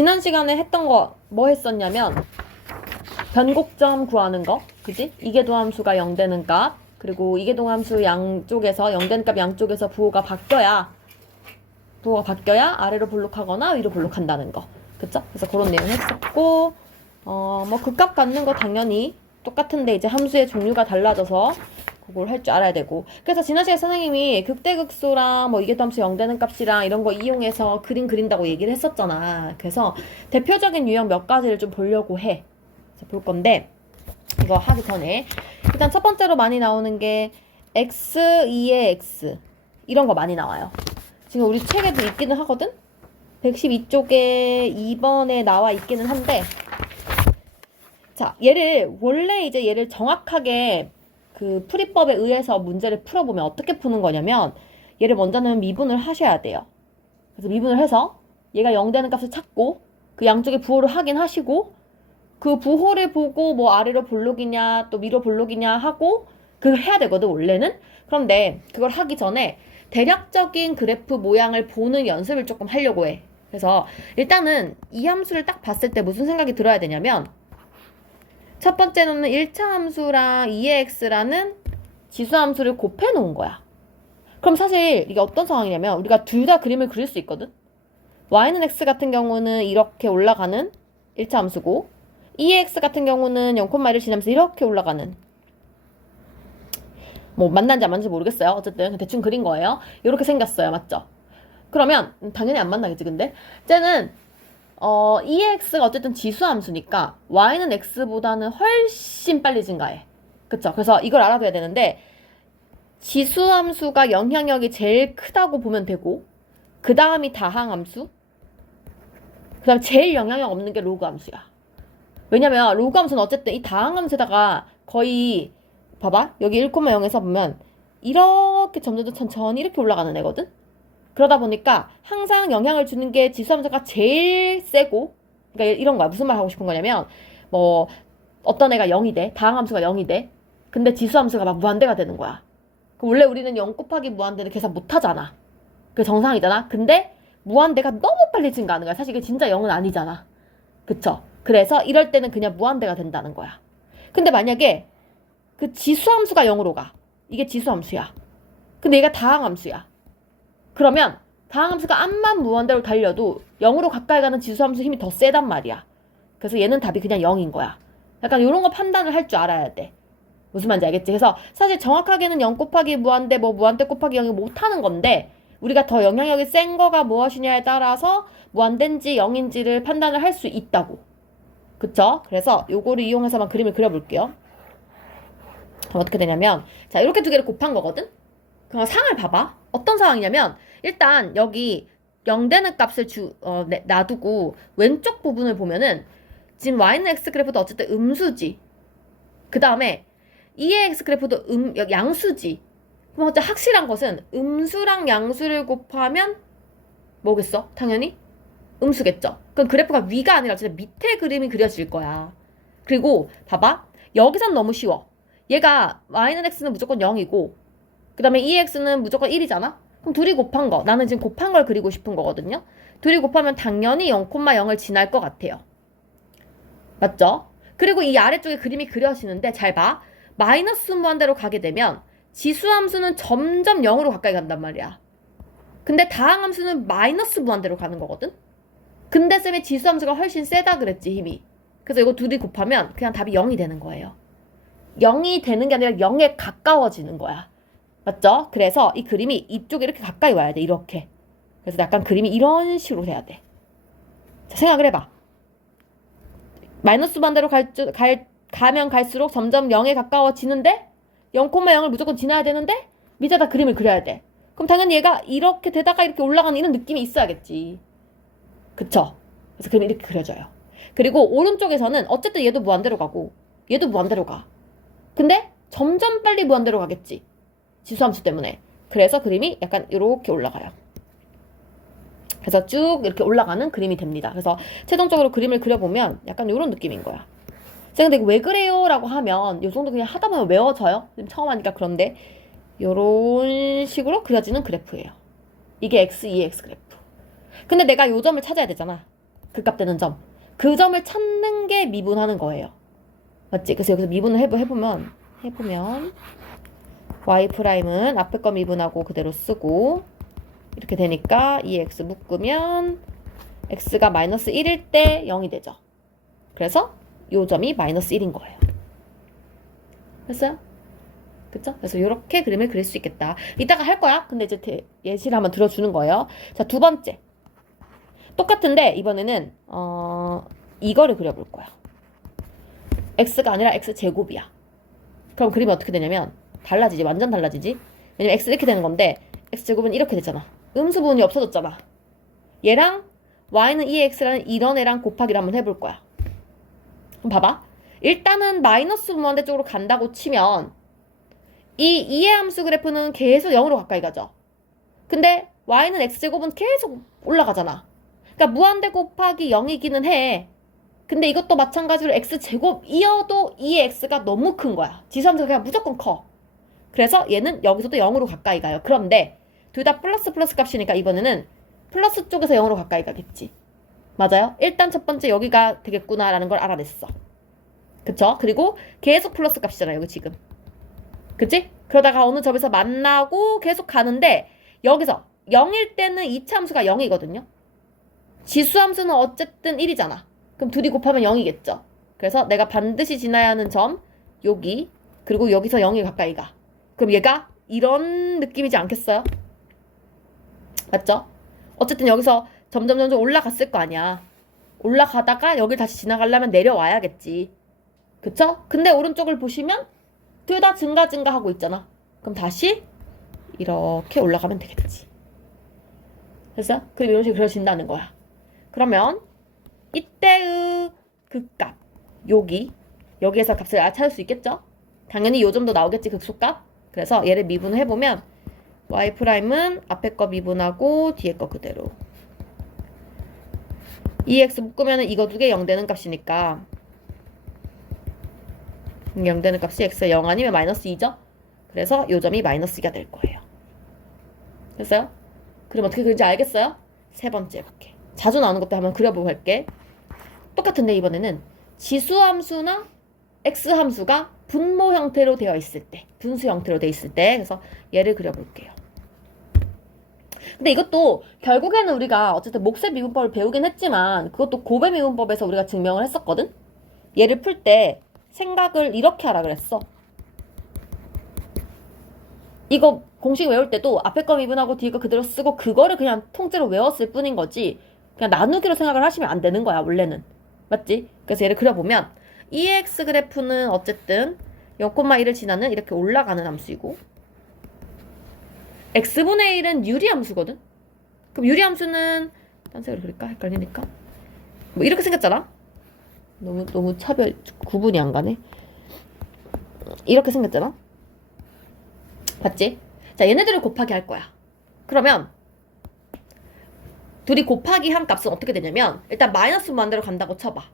지난 시간에 했던 거 뭐 했었냐면 변곡점 구하는 거, 그지? 이계도함수가 0 되는 값, 그리고 이계도함수 양쪽에서 0 되는 값 양쪽에서 부호가 바뀌어야 아래로 볼록하거나 위로 볼록한다는 거, 그쵸? 그래서 그런 내용 했었고, 뭐 극값 갖는 거 당연히 똑같은데 이제 함수의 종류가 달라져서 그걸 할 줄 알아야 되고. 그래서 지난 시간에 선생님이 극대극소랑 뭐 이계도함수 0 되는 값이랑 이런 거 이용해서 그림 그린다고 얘기를 했었잖아. 그래서 대표적인 유형 몇 가지를 좀 보려고 해. 볼 건데, 이거 하기 전에 일단 첫 번째로 많이 나오는 게 x, 2의 x 이런 거 많이 나와요. 지금 우리 책에도 있기는 하거든? 112쪽에 2번에 나와 있기는 한데, 자, 얘를 정확하게 그 풀이법에 의해서 문제를 풀어보면 어떻게 푸는 거냐면, 얘를 먼저는 미분을 하셔야 돼요. 그래서 미분을 해서 얘가 0 되는 값을 찾고 그 양쪽에 부호를 확인하시고 그 부호를 보고 뭐 아래로 볼록이냐 또 위로 볼록이냐 하고 그걸 해야 되거든 원래는. 그런데 그걸 하기 전에 대략적인 그래프 모양을 보는 연습을 조금 하려고 해. 그래서 일단은 이 함수를 딱 봤을 때 무슨 생각이 들어야 되냐면, 첫 번째는 1차 함수랑 2의 x라는 지수 함수를 곱해 놓은 거야. 그럼 사실 이게 어떤 상황이냐면, 우리가 둘 다 그림을 그릴 수 있거든. y는 x 같은 경우는 이렇게 올라가는 1차 함수고 2의 x 같은 경우는 0,1을 지나면서 이렇게 올라가는, 뭐 만난지 안 만난지 모르겠어요. 어쨌든 대충 그린 거예요. 이렇게 생겼어요. 맞죠? 그러면 당연히 안 만나겠지. 근데 쟤는 2의 x가 어쨌든 지수 함수니까 y는 x보다는 훨씬 빨리 증가해. 그쵸? 그래서 이걸 알아둬야 되는데, 지수 함수가 영향력이 제일 크다고 보면 되고, 그 다음이 다항 함수, 그 다음에 제일 영향력 없는 게 로그 함수야. 왜냐면 로그 함수는 어쨌든 이 다항 함수에다가 거의, 봐봐, 여기 1,0에서 보면 이렇게 점점 천천히 이렇게 올라가는 애거든. 그러다 보니까 항상 영향을 주는 게 지수 함수가 제일 세고, 그러니까 이런 거야. 무슨 말 하고 싶은 거냐면, 뭐 어떤 애가 0이 돼, 다항 함수가 0이 돼. 근데 지수 함수가 막 무한대가 되는 거야. 원래 우리는 0 곱하기 무한대는 계산 못 하잖아. 그게 정상이잖아. 근데 무한대가 너무 빨리 증가하는 거야. 사실 이게 진짜 0은 아니잖아. 그쵸? 그래서 이럴 때는 그냥 무한대가 된다는 거야. 근데 만약에 그 지수함수가 0으로 가. 이게 지수함수야. 근데 얘가 다항함수야. 그러면 다항함수가 암만 무한대로 달려도 0으로 가까이 가는 지수함수 힘이 더 세단 말이야. 그래서 얘는 답이 그냥 0인 거야. 약간 이런 거 판단을 할 줄 알아야 돼. 무슨 말인지 알겠지? 그래서 사실 정확하게는 0 곱하기 무한대, 뭐 무한대 곱하기 0이 못하는 건데, 우리가 더 영향력이 센 거가 무엇이냐에 따라서 무한대인지 0인지를 판단을 할 수 있다고. 그쵸? 그래서 요거를 이용해서만 그림을 그려볼게요. 그럼 어떻게 되냐면, 자, 이렇게 두 개를 곱한 거거든? 그럼 상을 봐봐. 어떤 상황이냐면, 일단 여기 0 되는 값을 놔두고 왼쪽 부분을 보면은 지금 y는 x 그래프도 어쨌든 음수지. 그 다음에 2의 x 그래프도 양수지. 그럼 어째 확실한 것은 음수랑 양수를 곱하면 뭐겠어? 당연히 음수겠죠. 그럼 그래프가 위가 아니라 진짜 밑에 그림이 그려질 거야. 그리고 봐봐. 여기선 너무 쉬워. 얘가 y는 x는 무조건 0이고 그 다음에 2x는 무조건 1이잖아. 그럼 둘이 곱한 거. 나는 지금 곱한 걸 그리고 싶은 거거든요. 둘이 곱하면 당연히 0,0을 지날 것 같아요. 맞죠? 그리고 이 아래쪽에 그림이 그려지는데 잘 봐. 마이너스 무한대로 가게 되면 지수함수는 점점 0으로 가까이 간단 말이야. 근데 다항함수는 마이너스 무한대로 가는 거거든? 근데 쌤이 지수함수가 훨씬 세다 그랬지, 힘이. 그래서 이거 둘이 곱하면 그냥 답이 0이 되는 거예요. 0이 되는 게 아니라 0에 가까워지는 거야. 맞죠? 그래서 이 그림이 이쪽에 이렇게 가까이 와야 돼, 이렇게. 그래서 약간 그림이 이런 식으로 돼야 돼. 자, 생각을 해봐. 마이너스 무한대로 가면 갈수록 점점 0에 가까워지는데 0,0을 무조건 지나야 되는데 밑에다 그림을 그려야 돼. 그럼 당연히 얘가 이렇게 되다가 이렇게 올라가는 이런 느낌이 있어야겠지. 그쵸? 그래서 그림이 이렇게 그려져요. 그리고 오른쪽에서는 어쨌든 얘도 무한대로 가고 얘도 무한대로 가. 근데 점점 빨리 무한대로 가겠지. 지수함수 때문에. 그래서 그림이 약간 이렇게 올라가요. 그래서 쭉 이렇게 올라가는 그림이 됩니다. 그래서 최종적으로 그림을 그려보면 약간 이런 느낌인 거야. 제가 근데 왜 그래요? 라고 하면 이 정도 그냥 하다 보면 외워져요. 처음 하니까. 그런데 이런 식으로 그려지는 그래프예요. 이게 x, 2x 그래프. 근데 내가 요 점을 찾아야 되잖아. 극값 되는 점. 그 점을 찾는 게 미분하는 거예요. 맞지? 그래서 여기서 미분을 해보면 y''은 앞에 거 미분하고 그대로 쓰고 이렇게 되니까 2x 묶으면 x가 마이너스 1일 때 0이 되죠. 그래서 요 점이 마이너스 1인 거예요. 됐어요? 그쵸? 그래서 이렇게 그림을 그릴 수 있겠다. 이따가 할 거야. 근데 이제 예시를 한번 들어주는 거예요. 자, 두 번째. 똑같은데 이번에는 이거를 그려볼 거야. x가 아니라 x제곱이야. 그럼 그림이 어떻게 되냐면 달라지지. 완전 달라지지. 왜냐면 x 이렇게 되는 건데 x제곱은 이렇게 되잖아. 음수 부분이 없어졌잖아. 얘랑 y는 2x라는 이런 애랑 곱하기를 한번 해볼 거야. 그럼 봐봐. 일단은 마이너스 무한대 쪽으로 간다고 치면 이 2의 함수 그래프는 계속 0으로 가까이 가죠. 근데 y는 x제곱은 계속 올라가잖아. 그러니까 무한대 곱하기 0이기는 해. 근데 이것도 마찬가지로 x제곱이어도 2의 x가 너무 큰 거야. 지수함수가 그냥 무조건 커. 그래서 얘는 여기서도 0으로 가까이 가요. 그런데 둘 다 플러스 값이니까 이번에는 플러스 쪽에서 0으로 가까이 가겠지. 맞아요? 일단 첫 번째 여기가 되겠구나라는 걸 알아냈어. 그쵸? 그리고 계속 플러스 값이잖아, 여기 지금. 그치? 그러다가 어느 점에서 만나고 계속 가는데 여기서 0일 때는 2차 함수가 0이거든요. 지수함수는 어쨌든 1이잖아. 그럼 둘이 곱하면 0이겠죠. 그래서 내가 반드시 지나야 하는 점 여기 그리고 여기서 0이 가까이 가. 그럼 얘가 이런 느낌이지 않겠어요? 맞죠? 어쨌든 여기서 점점 올라갔을 거 아니야. 올라가다가 여길 다시 지나가려면 내려와야겠지. 그쵸? 근데 오른쪽을 보시면 둘 다 증가하고 있잖아. 그럼 다시 이렇게 올라가면 되겠지. 됐어? 그리고 이런 식으로 그려진다는 거야. 그러면 이때의 극값 여기에서 값을 찾을 수 있겠죠? 당연히 요 점도 나오겠지, 극소값. 그래서 얘를 미분을 해보면 y''은 앞에 거 미분하고 뒤에 거 그대로 2x 묶으면 이거 두 개 0 되는 값이니까 0 되는 값이 x가 0 아니면 마이너스 2죠? 그래서 요 점이 마이너스 2가 될 거예요. 됐어요? 그럼 어떻게 그린지 알겠어요? 세 번째 이렇게 자주 나오는 것도 한번 그려보고 할게. 똑같은데 이번에는 지수함수나 x함수가 분모 형태로 되어 있을 때, 분수 형태로 되어 있을 때, 그래서 얘를 그려볼게요. 근데 이것도 결국에는 우리가 어쨌든 몫의 미분법을 배우긴 했지만 그것도 곱의 미분법에서 우리가 증명을 했었거든? 얘를 풀 때 생각을 이렇게 하라 그랬어. 이거 공식 외울 때도 앞에 거 미분하고 뒤에 거 그대로 쓰고 그거를 그냥 통째로 외웠을 뿐인 거지 그냥 나누기로 생각을 하시면 안 되는 거야, 원래는. 맞지? 그래서 얘를 그려보면 2x 그래프는 어쨌든 0,1을 지나는 이렇게 올라가는 함수이고 x분의 1은 유리함수거든? 그럼 유리함수는 딴 색으로 그릴까? 헷갈리니까 뭐 이렇게 생겼잖아? 너무 구분이 안 가네. 이렇게 생겼잖아? 봤지? 자, 얘네들을 곱하기 할 거야. 그러면 둘이 곱하기 한 값은 어떻게 되냐면 일단 마이너스 무한대로 간다고 쳐봐.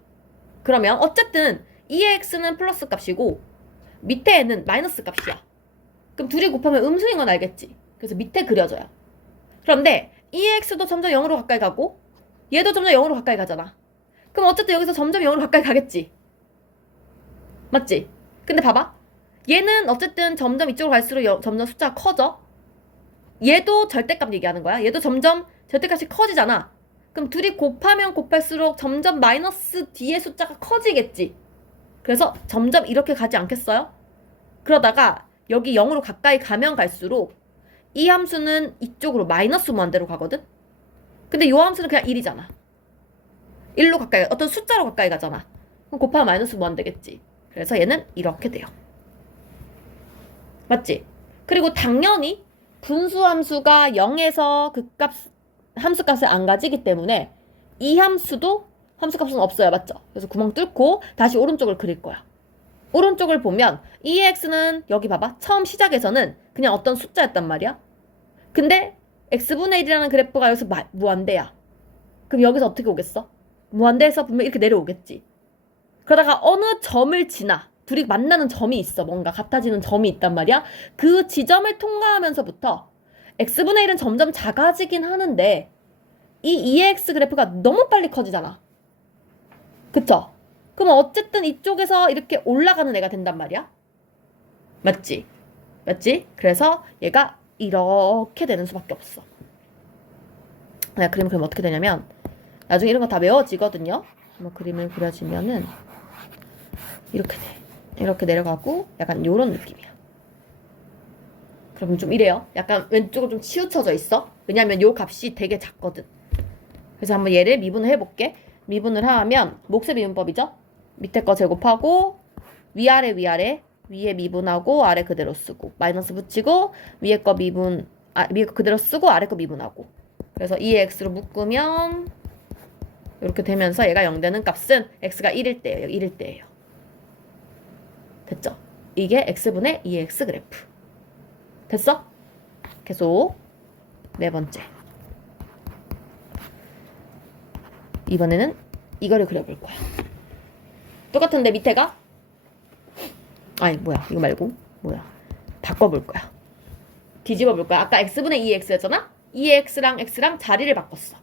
그러면 어쨌든 2의 x는 플러스 값이고 밑에 애는 마이너스 값이야. 그럼 둘이 곱하면 음수인 건 알겠지? 그래서 밑에 그려져요. 그런데 2의 x도 점점 0으로 가까이 가고 얘도 점점 0으로 가까이 가잖아. 그럼 어쨌든 여기서 점점 0으로 가까이 가겠지? 맞지? 근데 봐봐. 얘는 어쨌든 점점 이쪽으로 갈수록 점점 숫자가 커져. 얘도 절대값 얘기하는 거야. 얘도 점점 절대값이 커지잖아. 그럼 둘이 곱하면 곱할수록 점점 마이너스 뒤에 숫자가 커지겠지. 그래서 점점 이렇게 가지 않겠어요? 그러다가 여기 0으로 가까이 가면 갈수록 이 함수는 이쪽으로 마이너스 무한대로 가거든? 근데 이 함수는 그냥 1이잖아. 1로 가까이, 어떤 숫자로 가까이 가잖아. 그럼 곱하면 마이너스 무한대겠지. 그래서 얘는 이렇게 돼요. 맞지? 그리고 당연히 분수 함수가 0에서 극값, 함수값을 안 가지기 때문에 이 함수도 함수값은 없어요. 맞죠? 그래서 구멍 뚫고 다시 오른쪽을 그릴 거야. 오른쪽을 보면 2x는 여기 봐봐. 처음 시작에서는 그냥 어떤 숫자였단 말이야. 근데 x분의 1이라는 그래프가 여기서 무한대야. 그럼 여기서 어떻게 오겠어? 무한대에서 분명 이렇게 내려오겠지. 그러다가 어느 점을 지나 둘이 만나는 점이 있어. 뭔가 같아지는 점이 있단 말이야. 그 지점을 통과하면서부터 x분의 1은 점점 작아지긴 하는데 이 2x 그래프가 너무 빨리 커지잖아. 그쵸? 그러면 어쨌든 이쪽에서 이렇게 올라가는 애가 된단 말이야. 맞지? 맞지? 그래서 얘가 이렇게 되는 수밖에 없어. 내가 그림을 그리면 어떻게 되냐면 나중에 이런 거 다 외워지거든요. 한번 그림을 그려지면은 이렇게 돼. 이렇게 내려가고 약간 요런 느낌이야. 그럼 좀 이래요. 약간 왼쪽으로 좀 치우쳐져 있어. 왜냐면 요 값이 되게 작거든. 그래서 한번 얘를 미분을 해볼게. 미분을 하면 몫의 미분법이죠. 밑에 거 제곱하고 위아래 위에 미분하고 아래 그대로 쓰고 마이너스 붙이고 위에 거 미분 위에 거 그대로 쓰고 아래 거 미분하고 그래서 2의 x로 묶으면 이렇게 되면서 얘가 0 되는 값은 x가 1일 때예요. 1일 때예요. 됐죠? 이게 x분의 2x 그래프. 됐어? 계속 네 번째. 이번에는 이거를 그려볼 거야. 똑같은데 밑에가 아니 뭐야 이거 말고 뭐야 바꿔볼 거야. 뒤집어 볼 거야. 아까 x분의 2x였잖아? 2x랑 x랑 자리를 바꿨어.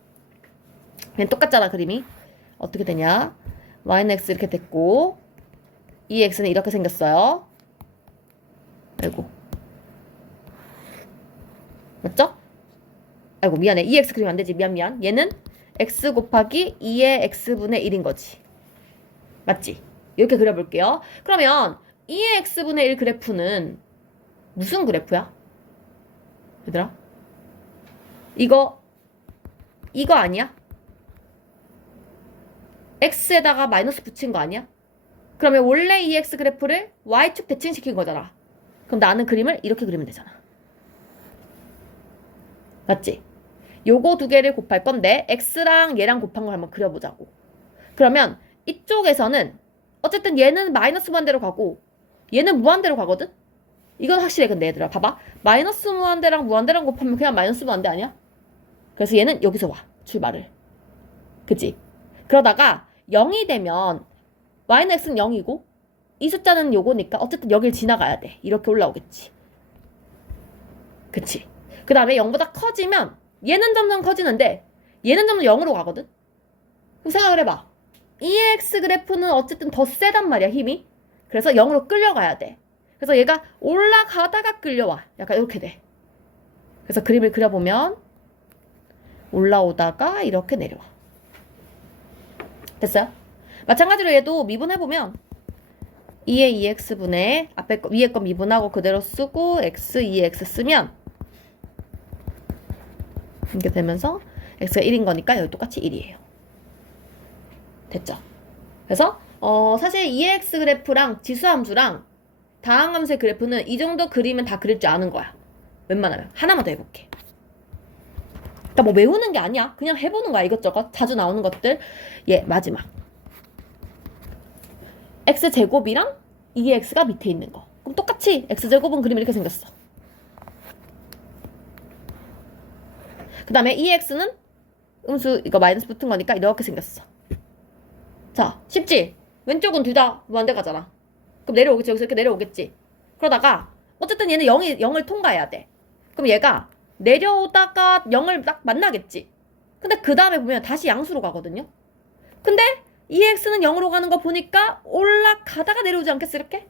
그냥 똑같잖아 그림이. 어떻게 되냐? y는 x 이렇게 됐고 2x는 이렇게 생겼어요. 아이고 맞죠? 아이고 미안해. 2x 그리면 안 되지. 미안. 얘는 x 곱하기 2의 x분의 1인 거지. 맞지? 이렇게 그려볼게요. 그러면 2의 x분의 1 그래프는 무슨 그래프야? 얘들아? 이거 아니야? x에다가 마이너스 붙인 거 아니야? 그러면 원래 2x 그래프를 y축 대칭시킨 거잖아. 그럼 나는 그림을 이렇게 그리면 되잖아. 맞지? 요거 두 개를 곱할 건데 x랑 얘랑 곱한 걸 한번 그려보자고. 그러면 이쪽에서는 어쨌든 얘는 마이너스 무한대로 가고 얘는 무한대로 가거든? 이건 확실해. 근데 얘들아 봐봐. 마이너스 무한대랑 무한대랑 곱하면 그냥 마이너스 무한대 아니야? 그래서 얘는 여기서 와. 출발을. 그치? 그러다가 0이 되면 y는 x는 0이고 이 숫자는 요거니까 어쨌든 여길 지나가야 돼. 이렇게 올라오겠지. 그치? 그 다음에 0보다 커지면 얘는 점점 커지는데 얘는 점점 0으로 가거든? 그럼 생각을 해봐. 2x 그래프는 어쨌든 더 세단 말이야 힘이. 그래서 0으로 끌려가야 돼. 그래서 얘가 올라가다가 끌려와. 약간 이렇게 돼. 그래서 그림을 그려보면 올라오다가 이렇게 내려와. 됐어요? 마찬가지로 얘도 미분해보면 2의 2x분의 앞에 거, 위에 거 미분하고 그대로 쓰고 x, 2x 쓰면 이렇게 되면서 x가 1인 거니까 여기 똑같이 1이에요. 됐죠? 그래서 사실 2x 그래프랑 지수함수랑 다항함수의 그래프는 이 정도 그리면 다 그릴 줄 아는 거야. 웬만하면. 하나만 더 해볼게. 그러니까 뭐 외우는 게 아니야. 그냥 해보는 거야. 이것저것. 자주 나오는 것들. 예, 마지막. x제곱이랑 2x가 밑에 있는 거. 그럼 똑같이 x제곱은 그림 이렇게 생겼어. 그 다음에 2x는 음수 이거 마이너스 붙은 거니까 이렇게 생겼어. 자, 쉽지? 왼쪽은 둘 다 무한대 가잖아. 그럼 내려오겠지. 여기서 이렇게 내려오겠지. 그러다가 어쨌든 얘는 0을 통과해야 돼. 그럼 얘가 내려오다가 0을 딱 만나겠지. 근데 그 다음에 보면 다시 양수로 가거든요. 근데 2x는 0으로 가는 거 보니까 올라가다가 내려오지 않겠어 이렇게?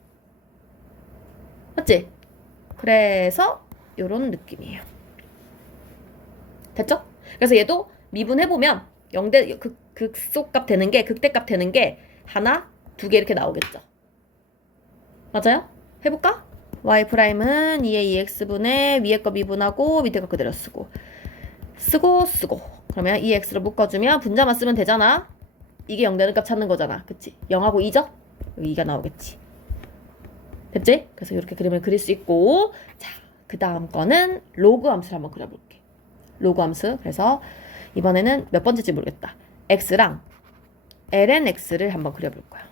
맞지? 그래서 요런 느낌이에요. 됐죠? 그래서 얘도 미분해보면 0대 극소값 되는 게 극대값 되는 게 하나, 두 개 이렇게 나오겠죠. 맞아요? 해볼까? y'은 2의 2x분의 위에 거 미분하고 밑에 거 그대로 쓰고 그러면 2x로 묶어주면 분자만 쓰면 되잖아. 이게 0 되는 값 찾는 거잖아. 그치? 0하고 2죠? 여기 2가 나오겠지. 됐지? 그래서 이렇게 그림을 그릴 수 있고 자, 그 다음 거는 로그 함수를 한번 그려볼게. 로그 함수. 그래서 이번에는 몇 번째인지 모르겠다. x랑 lnx를 한번 그려볼 거야.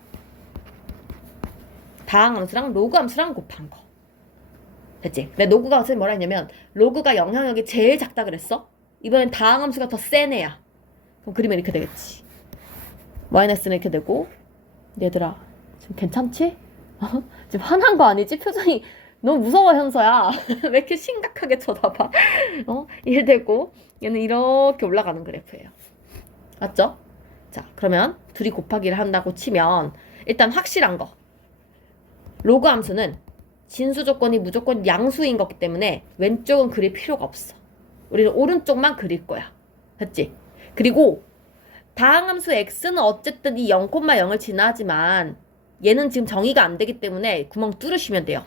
다항함수랑 로그함수랑 곱한 거. 됐지? 근데 로그가 선생님 뭐라 했냐면 로그가 영향력이 제일 작다 그랬어? 이번엔 다항함수가 더 센 애야. 그럼 그림은 이렇게 되겠지. yx는 이렇게 되고 얘들아 지금 괜찮지? 지금 화난 거 아니지? 표정이 너무 무서워 현서야. 왜 이렇게 심각하게 쳐다봐? 1 되고 얘는 이렇게 올라가는 그래프예요. 맞죠? 자, 그러면 둘이 곱하기를 한다고 치면 일단 확실한 거. 로그 함수는 진수 조건이 무조건 양수인 거기 때문에 왼쪽은 그릴 필요가 없어. 우리는 오른쪽만 그릴 거야. 됐지? 그리고 다항함수 x는 어쨌든 이 0,0을 지나지만 얘는 지금 정의가 안 되기 때문에 구멍 뚫으시면 돼요.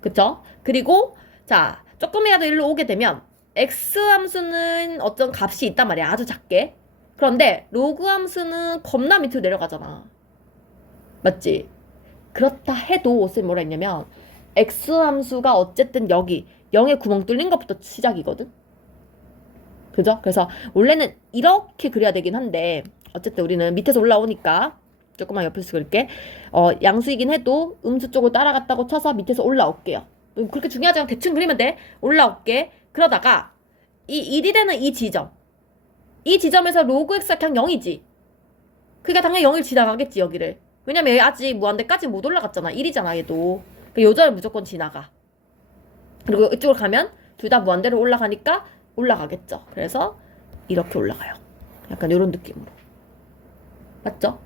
그쵸? 그리고 자, 조금이라도 일로 오게 되면 x 함수는 어떤 값이 있단 말이야. 아주 작게. 그런데 로그 함수는 겁나 밑으로 내려가잖아. 맞지? 그렇다 해도 쌤 뭐라 했냐면 x 함수가 어쨌든 여기 0에 구멍 뚫린 것부터 시작이거든. 그죠? 그래서 원래는 이렇게 그려야 되긴 한데 어쨌든 우리는 밑에서 올라오니까 조금만 옆에서 그릴게. 양수이긴 해도 음수 쪽을 따라갔다고 쳐서 밑에서 올라올게요. 그렇게 중요하지 않아. 대충 그리면 돼. 올라올게. 그러다가 이 1이 되는 이 지점. 이 지점에서 로그 x가 그냥 0이지. 그러니까 당연히 0을 지나가겠지 여기를. 왜냐면 얘 아직 무한대까지 못 올라갔잖아. 1이잖아 얘도. 그 요점을 무조건 지나가. 그리고 이쪽으로 가면 둘 다 무한대로 올라가니까 올라가겠죠. 그래서 이렇게 올라가요. 약간 이런 느낌으로. 맞죠?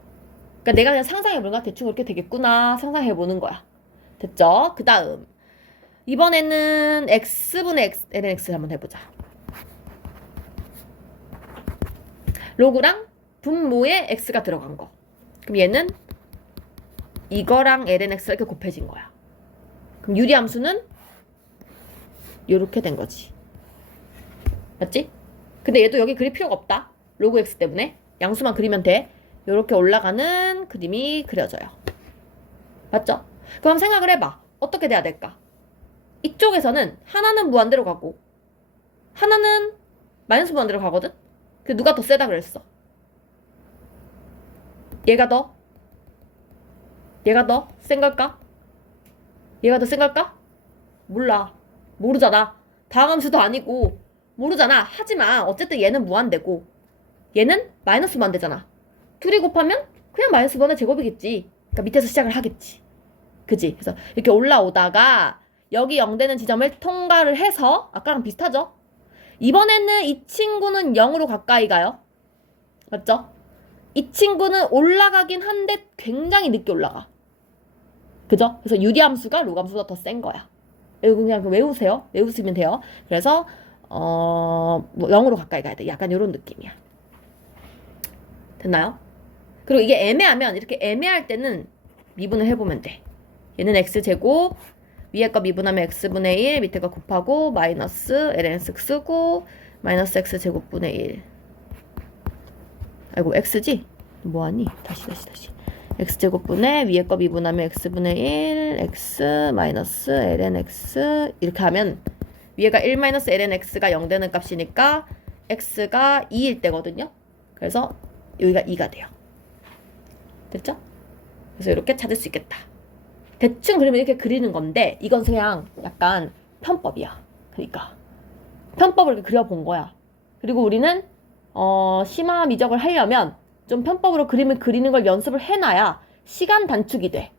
그러니까 내가 그냥 상상해보는 대충 그렇게 되겠구나 상상해보는 거야. 됐죠? 그 다음 이번에는 x분의 x, lnx 한번 해보자. 로그랑 분모에 x가 들어간 거. 그럼 얘는 이거랑 lnx가 이렇게 곱해진 거야. 그럼 유리함수는 이렇게 된 거지. 맞지? 근데 얘도 여기 그릴 필요가 없다. 로그 x 때문에 양수만 그리면 돼. 이렇게 올라가는 그림이 그려져요. 맞죠? 그럼 생각을 해봐. 어떻게 돼야 될까? 이쪽에서는 하나는 무한대로 가고 하나는 마이너스 무한대로 가거든? 그 누가 더 세다 그랬어? 얘가 더 센 걸까? 얘가 더 센 걸까? 몰라. 모르잖아. 다항함수도 아니고 모르잖아. 하지만 어쨌든 얘는 무한대고 얘는 마이너스 무한대잖아. 둘이 곱하면 그냥 마이너스 무한대 제곱이겠지. 그러니까 밑에서 시작을 하겠지. 그지? 그래서 이렇게 올라오다가 여기 0 되는 지점을 통과를 해서 아까랑 비슷하죠? 이번에는 이 친구는 0으로 가까이 가요. 맞죠? 이 친구는 올라가긴 한데 굉장히 늦게 올라가. 그죠? 그래서 유리함수가 로그함수보다 더 센 거야. 이거 그냥 외우세요. 외우시면 돼요. 그래서 뭐 0으로 가까이 가야 돼. 약간 이런 느낌이야. 됐나요? 그리고 이게 애매하면 이렇게 애매할 때는 미분을 해보면 돼. 얘는 x제곱 위에 거 미분하면 x분의 1 밑에 거 곱하고 마이너스 lnx 쓰고 마이너스 x제곱분의 1 아이고 x지? 뭐하니? 다시 x제곱분의 위에 거 미분하면 x분의 1 x 마이너스 lnx 이렇게 하면 위에가 1 마이너스 lnx가 0 되는 값이니까 x가 2일 때거든요. 그래서 여기가 2가 돼요. 됐죠? 그래서 이렇게 찾을 수 있겠다. 대충 그리면 이렇게 그리는 건데 이건 그냥 약간 편법이야. 그러니까 편법을 이렇게 그려본 거야. 그리고 우리는 심화 미적을 하려면 좀 편법으로 그림을 그리는 걸 연습을 해놔야 시간 단축이 돼.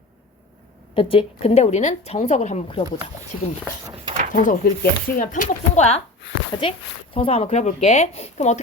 됐지? 근데 우리는 정석을 한번 그려보자. 지금부터 정석을 그릴게. 지금 그냥 편법 쓴 거야. 그치? 정석 한번 그려볼게. 그럼 어떻게